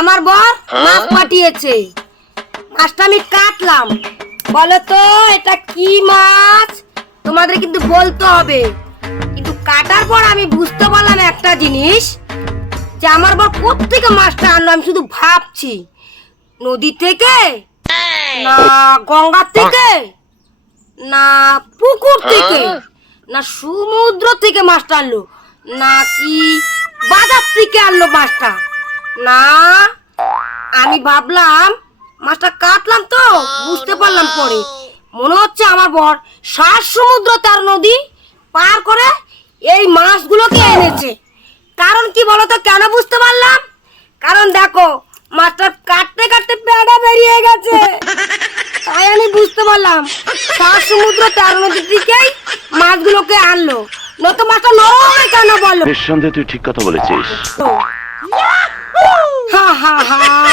আমার বর মাছ পাঠিয়েছে। মাছটা আমি কাটলাম। বলো তো এটা কি মাছ? তোমাদের কিন্তু বলতে হবে। কিন্তু কাটার পর আমি বুঝতে পারলাম একটা জিনিস যে আমার বর কোত্থেকে মাছটা আনলো আমি শুধু ভাবছি। নদী থেকে? না গঙ্গার থেকে? না পুকুর থেকে? না সমুদ্র থেকে মাছটা আনলো? নাকি বাজার থেকে আনলো মাছটা? না আমি ভাবলাম মাছটা কাটলাম তো বুঝতে পারলাম পরে। মনে হচ্ছে আমার বর সাত সমুদ্র তার নদী পার করে এই মাছগুলোকে এনেছে। কারণ কি বলতো কেন বুঝতে পারলাম? কারণ দেখো মাছটা কাটতে কাটতে পেড়া বেরিয়ে গেছে। তাই আমি বুঝতে পারলাম সাত সমুদ্র তার নদীর দিকেই মাছগুলোকে আনলো। নতুন মাছটা নয় কেন বলো? নিঃসন্দেহে তুই ঠিক কথা বলেছিস। 哈哈哈。